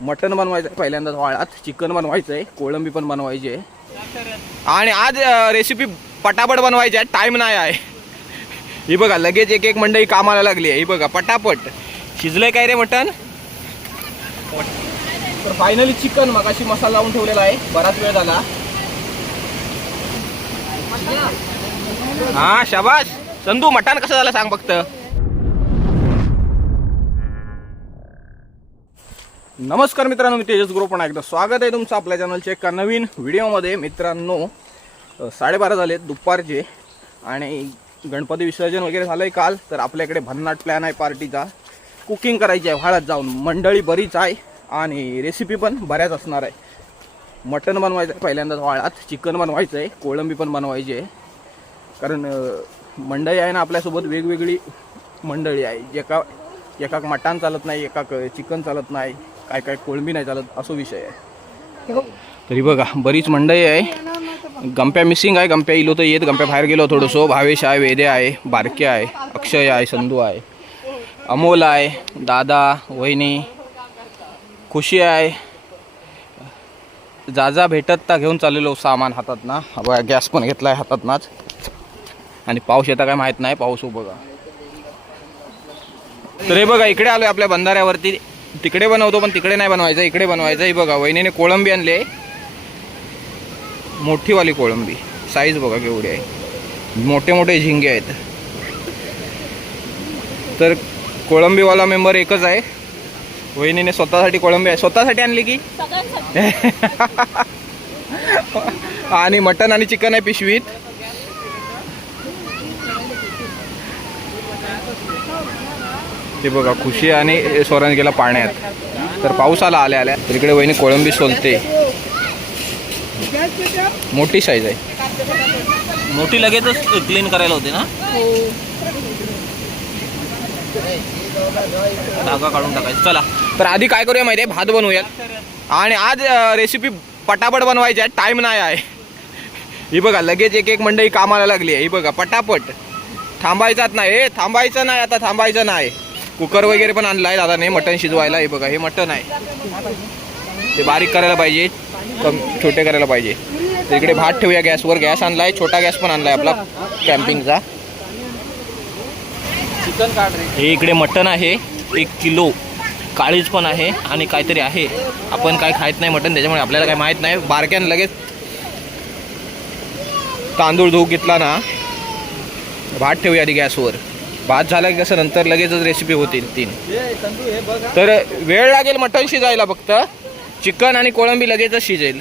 Mutton बनवायचं आहे पहिल्यांदाच वाळात चिकन बनवायचं आहे कोळंबी पण बनवायची आहे. आणि आज रेसिपी पटापट बनवायची आहे टाईम नाही आहे. ही बघा लगेच एक एक मंडळी कामाला लागली आहे. ही बघा पटापट. शिजलंय काय रे मटन? तर फायनली चिकन मगाशी मसाला लावून ठेवलेला आहे. बराच वेळ झाला. हा शाबाश संधू मटण कसं झालं सांग फक्त. नमस्कार मित्रांनो मी तेजस ग्रुप पण एकदा स्वागत आहे तुमचं आपल्या चॅनलच्या एका नवीन व्हिडिओमध्ये. मित्रांनो साडेबारा झालेत दुपारचे आणि गणपती विसर्जन वगैरे झालं आहे काल. तर आपल्याकडे भन्नाट प्लॅन आहे पार्टीचा. कुकिंग करायची आहे व्हाळात जाऊन. मंडळी बरीच आहे आणि रेसिपी पण बऱ्याच असणार आहे. मटण बनवायचं आहे पहिल्यांदाच वाळात चिकन बनवायचं आहे कोळंबी पण बनवायची आहे. कारण मंडळी आहे ना आपल्यासोबत वेगवेगळी मंडळी आहे. एका एकाक मटण चालत नाही एकाक चिकन चालत नाही. काय काय कोळंबी नाही चालत असो विषय आहे. तरी बघा बरीच मंडळी आहे. गंप्या मिसिंग आहे गंप्या इलो तर येत गंप्या बाहेर गेलो थोडंसं. भावेश आहे वेदे आहे बारके आहे अक्षय आहे संधू आहे. अमोल आहे दादा वहिनी खुशी आहे. जाजा भेटत ता घेऊन चाललेलो सामान हातात ना. हा बघा गॅस पण घेतलाय हातात नाच आणि पाऊस येता काय माहीत नाही पाऊस हो बघा. तर हे बघा इकडे आलोय आपल्या बंधाऱ्यावरती. तिकडे बनवतो पण तिकडे नाही बनवायचं इकडे बनवायचं. हे बघा वहिनीने कोळंबी आणली आहे. मोठीवाली कोळंबी. साईज बघा केवढी आहे. मोठे मोठे झिंगे आहेत. तर कोळंबीवाला मेंबर एकच आहे. वहिनीने स्वतःसाठी कोळंबी आहे. स्वतःसाठी आणली की? आणि मटन आणि चिकन आहे पिशवीत. ते बघा खुशी आणि स्वरण गेला पाण्यात. तर पाऊस आला आल्या आल्या. तर इकडे वहिनी कोळंबी सोलते. मोठी साईज आहे. मोठी लगेचच क्लीन करायला होते ना? धागा काढून टाकायचं. चला. तर आधी काय करूया माहिती आहे? भात बनवूयात. आणि आज रेसिपी पटापट बनवायची आहे. टाईम नाही आहे. ही बघा लगेच एक एक मंडळी कामाला लागली आहे. ही बघा पटापट. थांबायचाच नाही. हे थांबायचं नाही आता थांबायचं नाही. कुकर वगैरे पण आणला आहे दादा दादाने मटण शिजवायला. हे बघा हे मटण आहे. ते बारीक करायला पाहिजे कम छोटे करायला पाहिजे. तर इकडे भात ठेवूया गॅसवर. गॅस आणलाय छोटा गॅस पण आणलाय आपला कॅम्पिंगचा चिकन काढ हे इकडे मटण आहे एक किलो. काळीज पण आहे आणि काहीतरी आहे. आपण काय खायत नाही मटण त्याच्यामुळे आपल्याला काय माहीत नाही. बारक्यान लगेच तांदूळ धूक घेतला ना. भात ठेवूया आधी गॅसवर. भात झाला की कसं नंतर लगेचच रेसिपी होतील तीन. तर वेळ लागेल मटण शिजायला फक्त. चिकन आणि कोळंबी लगेचच शिजेल.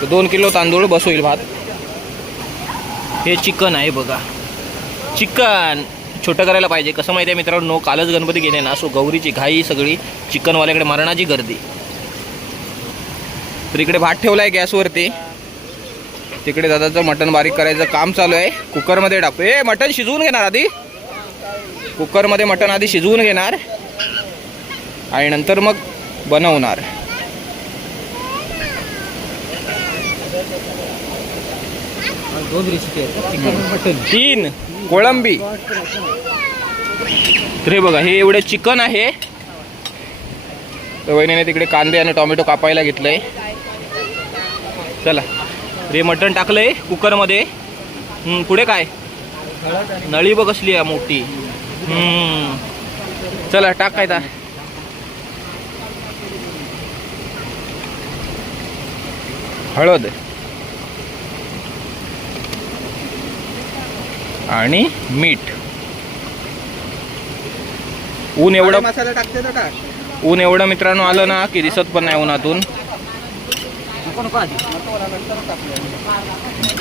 तर दोन किलो तांदूळ बस होईल भात. हे चिकन आहे बघा. चिकन छोटं करायला पाहिजे. कसं माहिती आहे मित्रांनो कालच गणपती गेले ना सो गौरीची घाई सगळी चिकनवाल्याकडे मरणाची गर्दी. तर इकडे भात ठेवलाय गॅसवरती. तिकडे दादाचं मटण बारीक करायचं काम चालू आहे. कुकरमध्ये टाकतो ए मटण शिजवून घेणार आधी. कुकरमध्ये मटण आधी शिजवून घेणार. आणि नंतर मग बनवणार. तीन. कोळंबी. तर बघा हे एवढे चिकन आहे. वहिनीने तिकडे कांदे आणि टोमॅटो कापायला घेतलंय. चला. हे मटण टाकलंय कुकरमध्ये. पुढे काय? नळी बघ कसली आहे मोठी. चला टाक काय ता. हळद. आणि मीठ. ऊन एवढं मसाला टाकते तर टाक. ऊन एवढं मित्रांनो आलं ना की दिसत पण नाही उन्हातून.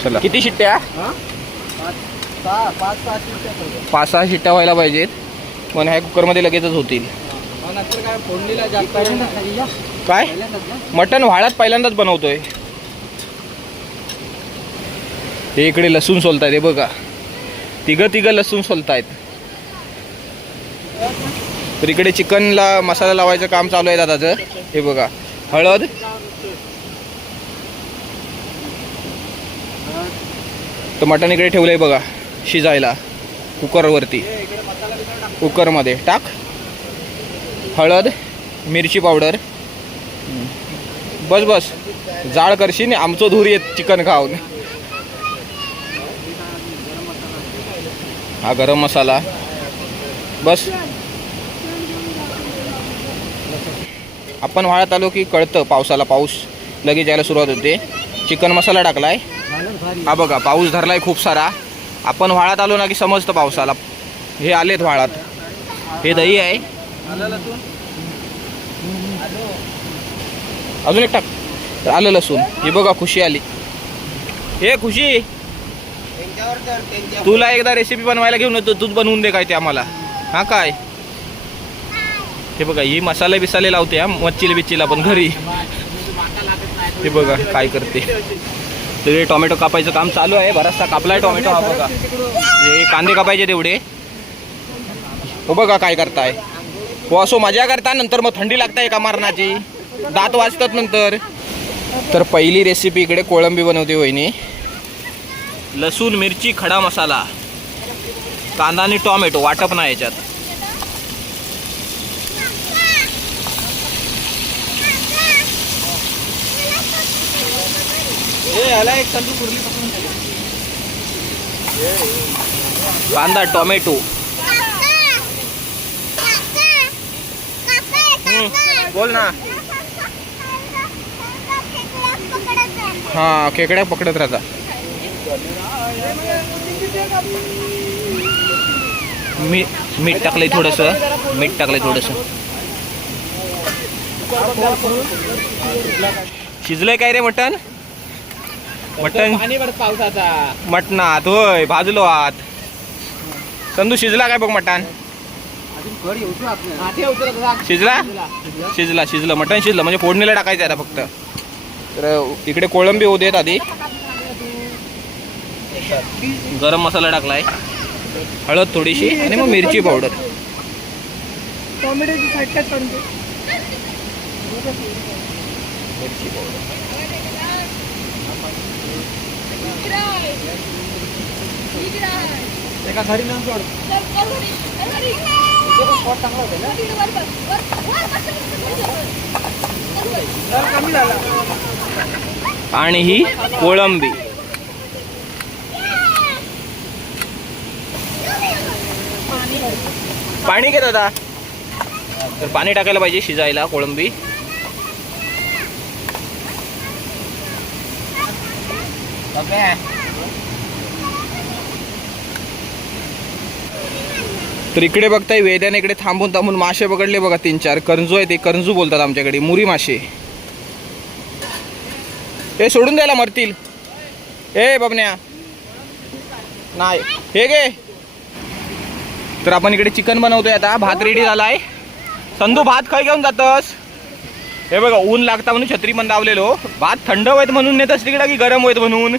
चला. किती शिट्ट्या? पाच सहा शिट्ट्या व्हायला पाहिजेत. पण ह्या कुकरमध्ये लगेचच होतील. काय मटण व्हाळात पहिल्यांदाच बनवतोय. हे इकडे लसूण सोलतायत हे बघा. तिघं तिघं लसूण सोलतायत. तर इकडे चिकनला मसाला लावायचं काम चालू आहे दादाचं. हे बघा. हळद तर मटण इकडे आहे बघा शिजायला कुकरवरती. कुकरमध्ये टाक. हळद मिरची पावडर. बस बस. जाळ करशील आमचं धूर येत चिकन खाऊन. हा गरम मसाला. बस. आपण वाळत आलो की कळतं पावसाला पाऊस. लगेच यायला सुरुवात होते. चिकन मसाला टाकलाय. हा बघा पाऊस धरलाय खूप सारा. आपण वाळात आलो ना की समजतं पावसाला. हे आलेत वाळात हे दही आहे. अजून एक टाक. आलं लसूण. हे बघा खुशी आली. हे खुशी. तुला एकदा रेसिपी बनवायला घेऊन येतो. तूच बनवून दे काय ते आम्हाला. हा काय? हे बघा ही मसाले बिसाले लावते हा. मच्छीला बिच्चीला पण घरी. ते बघा काय करते. ते टोमॅटो कापायचं काम चालू आहे. बराचसा कापलाय टोमॅटो हा बघा. हे कांदे कापायचे तेवढे. हो बघा काय करताय. हो असो मजा करता नंतर मग थंडी लागताय का मारणाची? दात वाजतात नंतर. तर पहिली रेसिपी इकडे कोळंबी बनवते वहिनी. लसूण मिरची खडा मसाला. कांदा आणि टोमॅटो वाटप नाही याच्यात. कांदा टोमॅटो. हम्म, बोल ना. हा खेकड्या पकडत राहता. मी मीठ टाकलंय थोडंसं. मीठ टाकलंय थोडंसं. शिजलंय काय रे मटन मटन पावसाचा मटणात होय भाजलो आत. संधू शिजला काय बघ मटण? शिजला? शिजला. शिजलं मटण शिजलं. म्हणजे फोडणीला टाकायचं आहे आता फक्त. तर इकडे कोळंबी होऊ देत आधी. गरम मसाला टाकलाय. हळद थोडीशी आणि मग मिरची पावडर मिरची पावडर एका घरी नेऊन सोड. तर कमी झाला. आणि ही कोळंबी. पाणी घे दादा तर पाणी टाकायला पाहिजे शिजायला कोळंबी. तर इकडे बघताय वेद्याने इकडे थांबून थांबून मासे पकडले बघा तीन चार. करंजू आहे ते करंजू बोलतात आमच्याकडे मुरी मासे. हे सोडून द्यायला मरतील. ए बबन्या. नाही हे गे तर आपण इकडे चिकन बनवतोय आता भात रेडी झालाय. संधू भात खाय घेऊन जातस. हे बघा ऊन लागता म्हणून छत्री पण लावलेलो भात थंड होत म्हणून नेतस तिकडे की गरम होत म्हणून.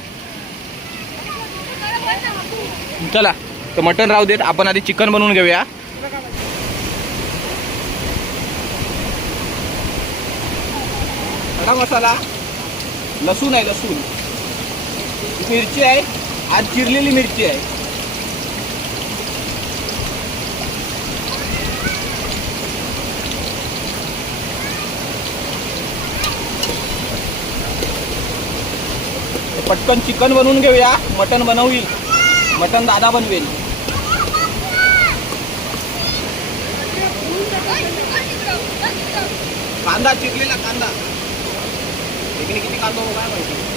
चला तर मटण राहू देत. आपण आधी चिकन बनवून घेऊया. खडा मसाला. लसूण आहे लसूण. मिरची आहे. आज चिरलेली मिरची आहे. पटकन चिकन बनवून घेऊया. मटन बनवईल मटन दादा बनवेल. कांदा चिरलेला कांदा. इकडे किती कांदा काय माहिती?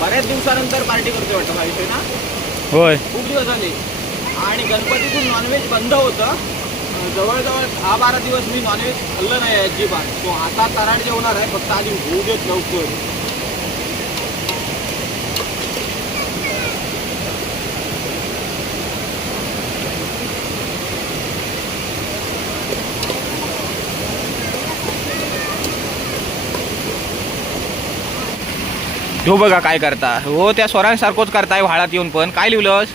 बऱ्याच दिवसानंतर पार्टी करतोय वाटतं हा विषय ना? होय. खूप दिवस झाले. आणि गणपतीतून नॉनव्हेज बंद होतं. जवळजवळ दहा बारा दिवस मी नॉनव्हेज खाल्लं नाही अजिबात. तो आता तराड जेवणार आहे फक्त आधी होऊ देत लवकर. हो बघा काय करता. हो त्या स्वरांसारखंच करताय व्हाळात येऊन पण. काय लिहिलंस?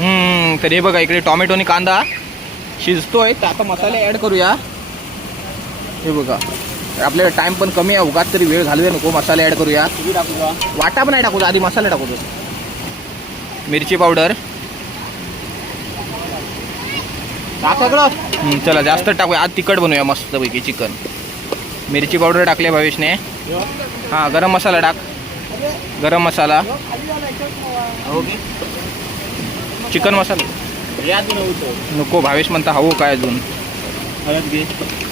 हम्म, तर हे बघा इकडे टोमॅटो आणि कांदा. शिजतोय तर आता मसाले ॲड करूया. हे बघा. आपल्याला टाइम पण कमी आहे उगाच तरी वेळ घालूया नको मसाले ॲड करूया. वाटा पण नाही टाकू आधी मसाले टाकू मिरची पावडर हम्म, चला जास्त टाकूया. आज तिखट बनवूया मस्तपैकी चिकन. मिरची पावडर टाकली आहे भावेशने हां गरम मसाला टाक. गरम मसाला. चिकन मसाला. नको भावेश म्हणता हवं काय अजून?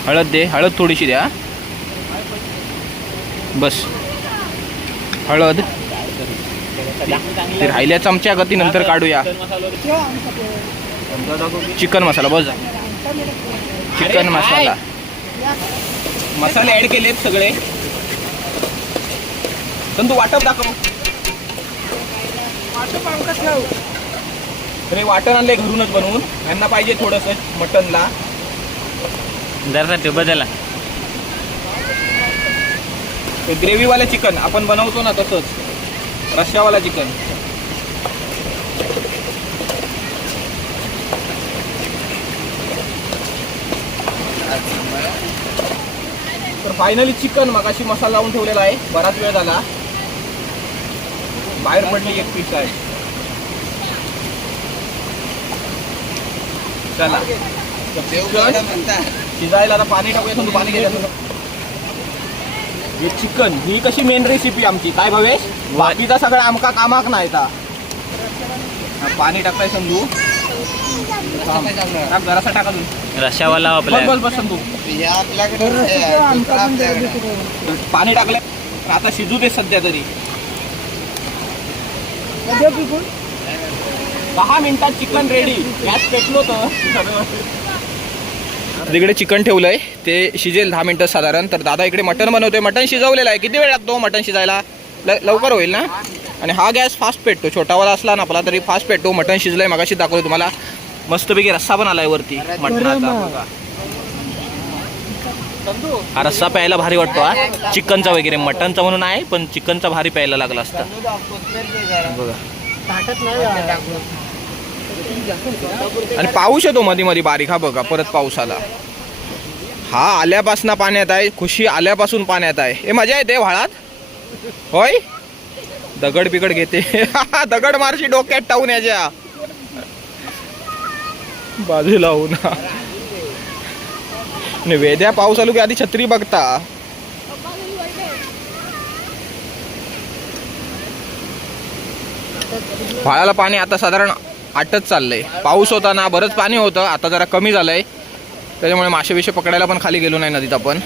हळद दे. हळद थोडीशी द्या. बस. हळद. ते राहिल्या चमच्या गती नंतर काढूया. चिकन मसाला बस. चिकन मसाला. मसाले ऍड केलेत सगळे. पण तू वाटप दाखव. अरे वाटण आणले घरूनच बनवून. यांना पाहिजे थोडस मटनला. जरा ते बदला. ते ग्रेव्हीवालं चिकन आपण बनवतो ना तसंच. रश्शावाला चिकन. फायनली चिकन मगाशी मसाला लावून ठेवलेला आहे. बराच वेळ झाला. बाहेर पडली एक पीस आहे. चला. शिजायला आता पाणी टाकूया तू पाणी घ्यायचं हे चिकन ही कशी मेन रेसिपी आमची? काय भवेश? बाकीचा सगळा आमका कामाक नाही पाणी टाकाय संधू टाक रशावाला आपल्या. पाणी टाकलं. आता शिजू दे सध्या तरी. दहा मिनिटात चिकन रेडी गॅस पेटलो तर. इकडे चिकन ठेवलंय. ते शिजेल दहा मिनिटं साधारण. तर दादा इकडे मटन बनवतोय. मटन शिजवलेलं आहे. किती वेळ लागतो मटन शिजायला? लवकर होईल ना? आणि हा गॅस फास्ट पेटतो. छोटावाला असला ना आपला तरी फास्ट पेटतो. मटन शिजलंय मगाशी दाखवतो तुम्हाला. मस्तपैकी रस्सा पण आलाय वरती मटणाचा. बघा. हा रस्सा प्यायला भारी वाटतो हा. चिकनचा वगैरे मटनचा म्हणून आहे पण चिकनचा भारी प्यायला लागला असता. बघा. आणि पाऊस येतो मध्ये मध्ये बारीक हा बघा परत पाऊस आला हा आल्यापासून पाण्यात आहे खुशी आल्यापासून पाण्यात आहे. हे मजा येते व्हाळात? होय? दगड बिगड घेते. दगड मारशी डोक्यात टावून याच्या. बाजूला हो ना आणि वेद्या पाऊस आलो की आधी छत्री बघता. फळाला पाणी आता साधारण आटच चाललंय. पाऊस होता ना बरंच पाणी होतं. आता जरा कमी झालंय. त्याच्यामुळे मासे बिशे पकडायला पण खाली गेलो नाही नदीत आपण.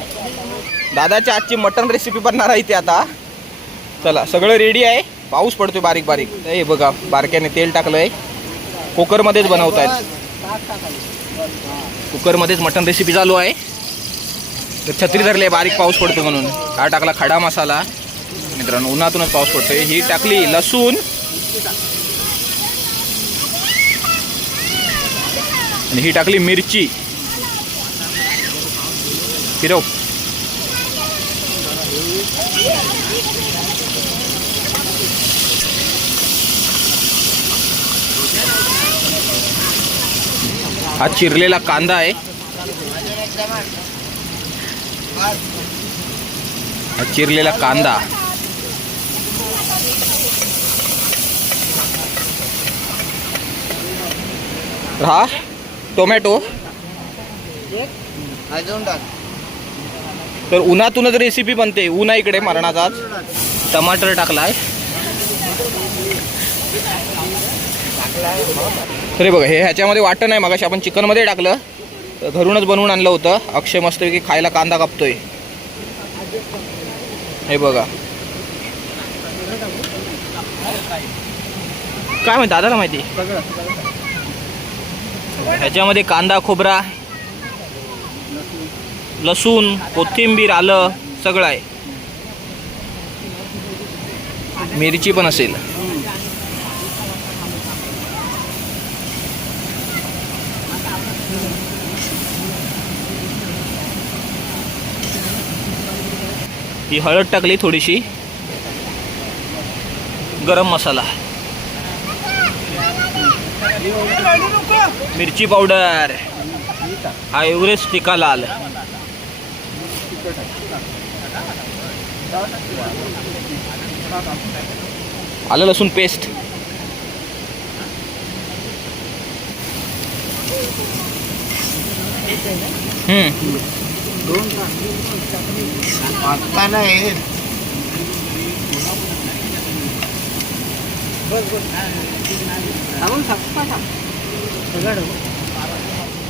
दादाची आजची मटन रेसिपी बनणार आहे ती आता. चला सगळं रेडी आहे. पाऊस पडतोय बारीक बारीक. हे बघा बारक्याने तेल टाकलंय. कुकरमध्येच बनवत आहेत कुकरमध्येच मटन रेसिपी चालू आहे. तर छत्री धरली आहे बारीक पाऊस पडतो म्हणून. हा टाकला खडा मसाला. मित्रांनो उन्हातूनच पाऊस पडतोय. ही टाकली लसूण. आणि ही टाकली मिरची. फिरव हा चिरलेला कांदा आहे. हा चिरलेला कांदा. हा टोमॅटो. तर उन्हातूनच रेसिपी बनते ऊन इकडे इकडे आज टमाटर टाकलाय. तरी बघा हे ह्याच्यामध्ये वाटण नाही मगाशी आपण चिकनमध्ये टाकलं. तर घरूनच बनवून आणलं होतं. अक्षय मस्तपैकी खायला कांदा कापतोय. हे बघा. काय माहिती दादाला माहिती? ह्याच्यामध्ये कांदा खोबरा लसूण कोथिंबीर आलं सगळं आहे. मिरची पण असेल. ही हळद टाकली थोडीशी. गरम मसाला. मिरची पावडर. हा एव्हरेस्ट टिका लाल. आलं लसूण पेस्ट हम्म. नाही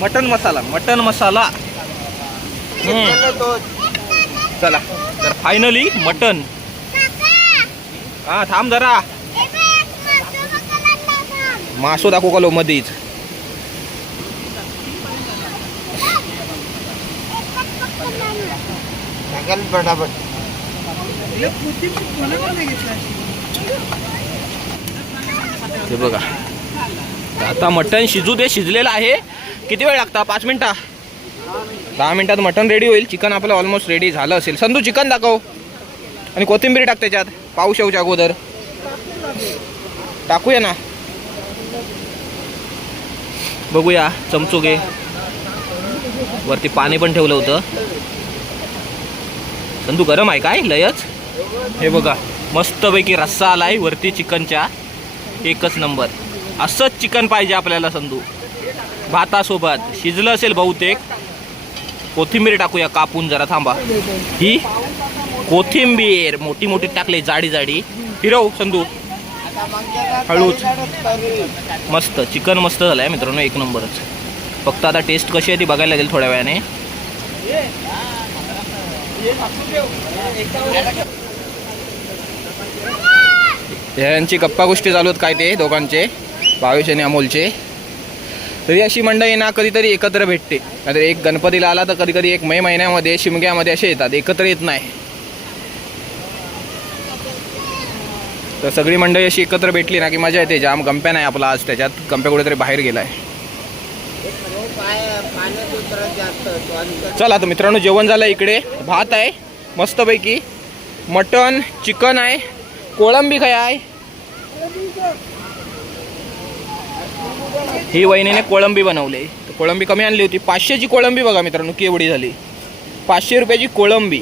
मटन मसाला मटन मसाला. चला तर फायनली मटन. हा थांब जरा. मासो दाखवू का लो मध्येच टाकाल हे बघा. आता मटन शिजू दे शिजलेलं आहे. किती वेळ लागता? पाच मिनटा? दहा मिनिटात मटन रेडी होईल. चिकन आपलं ऑलमोस्ट रेडी झालं असेल. संधू चिकन दाखव. आणि कोथिंबीर टाक त्याच्यात. पाऊस येऊच्या अगोदर. टाकूया ना? बघूया चमचो घे वरती पाणी पण ठेवलं होतं. संधू गरम आहे काय? लयच. हे बघा मस्तपैकी रस्सा आलाय वरती चिकनच्या. एकच नंबर. असंच चिकन पाहिजे आपल्याला संधू भातासोबत. शिजलं असेल बहुतेक. कोथिंबीर टाकूया कापून जरा थांबा. ही कोथिंबीर. मोठी मोठी टाकली जाडी जाडी. फिरव संधू हळूच. मस्त. चिकन मस्त झालं आहे मित्रांनो एक नंबरच. फक्त आता टेस्ट कशी आहे ती बघायला लागेल थोड्या वेळाने. यांची गप्पा गोष्टी चालू आहेत काय ते दोघांचे भावेश आणि अमोलचे. तरी अशी मंडळी ना कधीतरी एकत्र भेटते. नाहीतर एक गणपतीला आला तर कधी कधी एक मे महिन्यामध्ये शिमग्यामध्ये असे येतात एकत्र येत नाही. तर सगळी मंडळी अशी एकत्र भेटली ना की मजा येते. जाम गंप्या नाही आपला आज त्याच्यात गंप्या कुठेतरी बाहेर गेलाय. चला आता मित्रांनो जेवण झालं इकडे. भात आहे मस्तपैकी. मटन चिकन आहे कोळंबी काय आहे. ही वहिनीने कोळंबी बनवली. तर कोळंबी कमी आणली होती. पाचशेची कोळंबी बघा मित्रांनो केवढी झाली. पाचशे रुपयाची कोळंबी.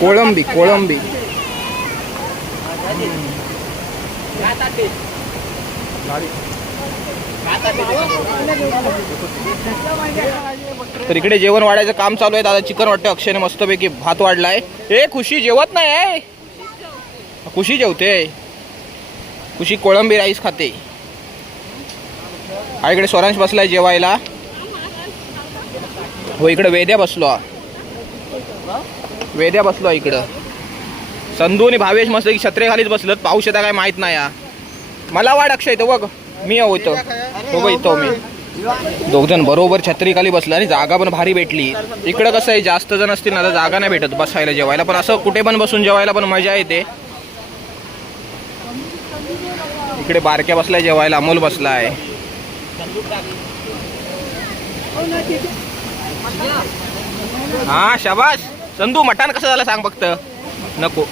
कोळंबी कोळंबी. तर इकडे जेवण वाढायचं काम चालू आहे. दादा चिकन वाटतं. अक्षयने मस्तपैकी भात वाढलाय. ए खुशी जेवत नाही आहे खुशी जेवते. खुशी कोळंबी राईस खाते. हा इकडे स्वरांश बसलाय जेवायला. हो इकडे वेद्या बसलो. वेद्या बसलो इकडं. संधू आणि भावेश मस्त की छत्रेखालीच बसलत. पाऊस येता काय माहीत नाही मला वाट अक्षय तो बघ. मी होतो हो बघ इथं मी. दोघ जण बरोबर छत्रीखाली बसला आणि जागा पण भारी भेटली. इकडं कसं आहे जास्त जण असतील ना तर जागा नाही भेटत बसायला जेवायला. पण असं कुठे पण बसून जेवायला पण मजा येते. इकडे बारक्या बसलाय जेवायला अमोल बसलाय. हा शाबाश संधू मटान कसं झालं सांग फक्त. नको.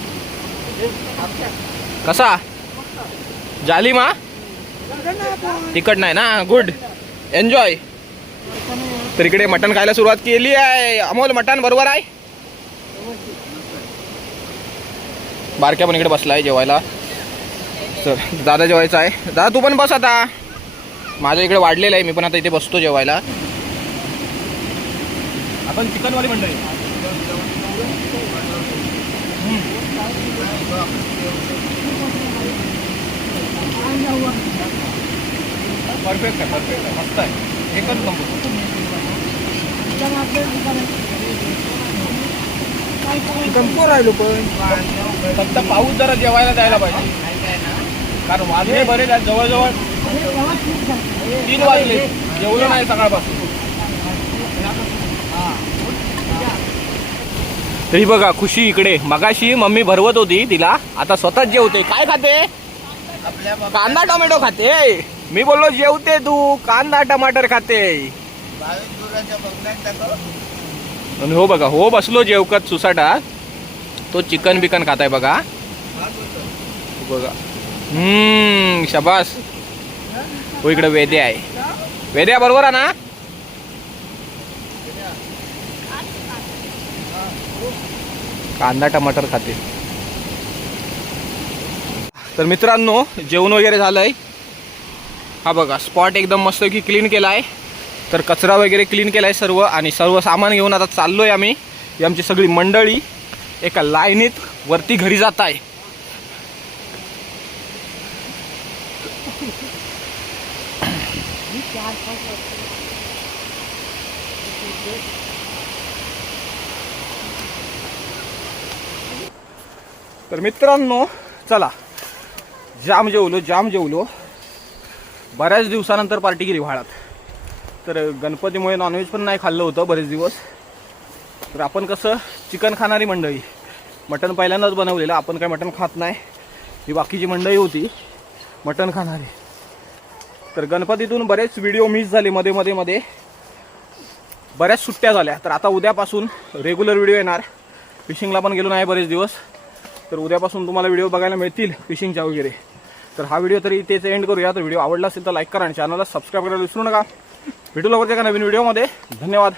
कसा? झाली मा? तिकट नाही ना? गुड एन्जॉय तर इकडे मटण खायला सुरुवात केली आहे. अमोल मटण बरोबर आहे? बारक्या पण इकडे बसला आहे जेवायला. सर दादा जेवायचा आहे. दादा तू पण बस आता. माझ्या इकडे वाढलेलं आहे. मी पण आता इथे बसतो जेवायला. आपण चिकनवाली मंडळी. परफेक्ट आहे परफेक्ट आहे. मस्त आहे. एकच नंबर गंपो राहिलो पण फक्त पाऊस जरा जेवायला द्यायला पाहिजे. कारण वाजले आहेत जवळजवळ तीन वाजले. जेवलो नाही सकाळपासून. तरी बघा खुशी इकडे. मगाशी मम्मी भरवत होती तिला. आता स्वतःच जेवते. काय खाते? आपल्या कांदा टोमॅटो खाते. मी बोललो जेवते तू कांदा टमाटर खाते. आणि हो बघा हो बसलो जेवकत सुसाटा. तो चिकन बिकन खाताय बघा. बघा. हम्म शबास. हो इकडे वेद्या आहे. वेद्या बरोबर आहे ना? कांदा टमाटर खाते. तर मित्रांनो जेवण वगैरे झालंय. हा बघा स्पॉट एकदम मस्त की क्लीन केला आहे तर कचरा वगैरे क्लीन केला आहे सर्व आणि सर्व सामान घेऊन आता चाललो आहे आम्ही. ही आमची सगळी मंडळी एका लाईनीत वरती घरी जात आहे. तर मित्रांनो चला. जाम जेवलो जाम जेवलो. बऱ्याच दिवसानंतर पार्टी केली व्हाळात. तर गणपतीमुळे नॉनव्हेज पण नाही खाल्लं होतं बरेच दिवस. तर आपण कसं चिकन खाणारी मंडळी. मटण पहिल्यांदाच बनवलेलं आपण काय मटण खात नाही. ही बाकीची मंडळी होती मटण खाणारी. तर गणपतीतून बरेच व्हिडिओ मिस झाले मध्ये मध्ये मध्ये. बऱ्याच सुट्ट्या झाल्या. तर आता उद्यापासून रेग्युलर व्हिडिओ येणार. फिशिंगला पण गेलो नाही बरेच दिवस. तर उद्यापासून तुम्हाला व्हिडिओ बघायला मिळतील फिशिंगच्या वगैरे. तर हा व्हिडिओ तरी इथेच एंड करूया. तर व्हिडिओ आवडला असेल तर लाईक करा आणि चॅनलला सबस्क्राईब करायला विसरू नका. भेटू लवकरच्या का नवीन व्हिडिओमध्ये धन्यवाद.